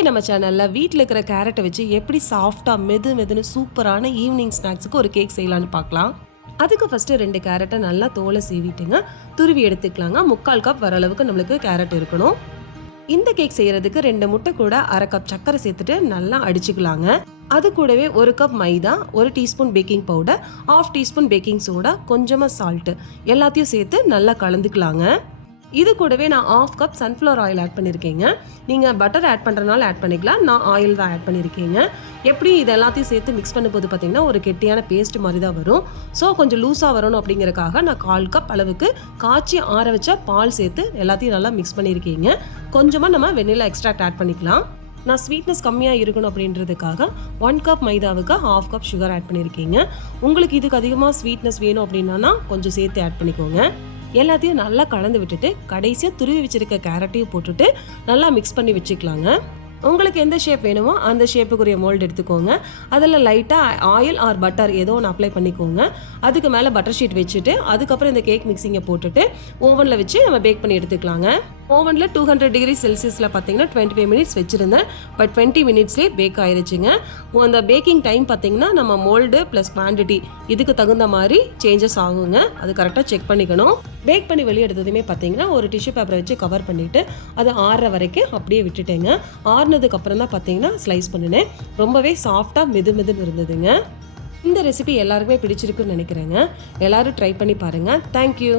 இன்னைக்கு நம்ம சேனல்ல வீட்டில் இருக்கிற கேரட்டை வச்சு எப்படி சாஃப்டா மெதுன்னு சூப்பரான ஈவினிங் ஸ்நாக்ஸுக்கு ஒரு கேக் செய்யலான்னு பார்க்கலாம். அதுக்கு ஃபர்ஸ்ட் 2 கேரட்டை நல்லா தோலை சீவிட்டுங்க துருவி எடுத்துக்கலாங்க. 3/4 கப் வர அளவுக்கு நம்மளுக்கு கேரட் இருக்கணும். இந்த கேக் செய்யறதுக்கு 2 முட்டை கூட 1/2 கப் சர்க்கரை சேர்த்துட்டு நல்லா அடிச்சுக்கலாங்க. அது கூடவே 1 கப் மைதா, 1 teaspoon baking powder, 1/2 teaspoon baking soda, கொஞ்சமாக சால்ட்டு எல்லாத்தையும் சேர்த்து நல்லா கலந்துக்கலாங்க. இது கூடவே நான் 1/2 கப் சன்ஃப்ளவர் ஆயில் ஆட் பண்ணியிருக்கேங்க. நீங்கள் பட்டர் ஆட் பண்ணுறதுனால ஆட் பண்ணிக்கலாம், நான் ஆயில் தான் ஆட் பண்ணியிருக்கேங்க. எப்படி இது எல்லாத்தையும் சேர்த்து மிக்ஸ் பண்ணும்போது பார்த்தீங்கன்னா ஒரு கெட்டியான பேஸ்ட் மாதிரி தான் வரும். ஸோ கொஞ்சம் லூஸாக வரணும் அப்படிங்கிறக்காக நான் 1/4 கப் அளவுக்கு காய்ச்சி ஆற வச்ச பால் சேர்த்து எல்லாத்தையும் நல்லா மிக்ஸ் பண்ணியிருக்கீங்க. கொஞ்சமாக நம்ம வெண்ணிலா எக்ஸ்ட்ராக்ட் ஆட் பண்ணிக்கலாம். நான் ஸ்வீட்னஸ் கம்மியாக இருக்கணும் அப்படின்றதுக்காக 1 கப் மைதாவுக்கு 1/2 கப் சுகர் ஆட் பண்ணியிருக்கீங்க. உங்களுக்கு இதுக்கு அதிகமாக ஸ்வீட்னஸ் வேணும் அப்படின்னா கொஞ்சம் சேர்த்து ஆட் பண்ணிக்கோங்க. எல்லாத்தையும் நல்லா கலந்து விட்டுட்டு கடைசியாக துருவி வச்சிருக்க கேரட்டையும் போட்டுட்டு நல்லா மிக்ஸ் பண்ணி வச்சுக்கலாங்க. உங்களுக்கு எந்த ஷேப் வேணுமோ அந்த ஷேப்புக்குரிய மோல்டு எடுத்துக்கோங்க. அதில் லைட்டாக ஆயில் ஆர் பட்டர் ஏதோ ஒன்று அப்ளை பண்ணிக்கோங்க. அதுக்கு மேலே பட்டர் ஷீட் வச்சுட்டு அதுக்கப்புறம் இந்த கேக் மிக்சிங்கை போட்டுட்டு ஓவனில் வச்சு நம்ம பேக் பண்ணி எடுத்துக்கலாங்க. ஓவனில் 200 டிகிரி செல்சியஸில் பார்த்தீங்கன்னா 25 மினிட்ஸ் வச்சுருந்தேன். பட் 20 மினிட்ஸ்லேயே பேக் ஆயிடுச்சுங்க. அந்த பேக்கிங் டைம் பார்த்தீங்கன்னா நம்ம மோல்டு ப்ளஸ் குவான்டிட்டி இதுக்கு தகுந்த மாதிரி சேஞ்சஸ் ஆகுங்க. அது கரெக்டாக செக் பண்ணிக்கணும். பேக் பண்ணி வெளியே எடுத்ததுமே பார்த்தீங்கன்னா ஒரு டிஷ்யூ பேப்பரை வச்சு கவர் பண்ணிவிட்டு அதை ஆறுற வரைக்கும் அப்படியே விட்டுட்டேங்க. ஆறுனதுக்கு அப்புறம் தான் பார்த்தீங்கன்னா ஸ்லைஸ் பண்ணினேன். ரொம்பவே சாஃப்டாக மெதுன்னு இருந்ததுங்க. இந்த ரெசிபி எல்லாருக்குமே பிடிச்சிருக்குன்னு நினைக்கிறேங்க. எல்லாரும் ட்ரை பண்ணி பாருங்கள். தேங்க்யூ.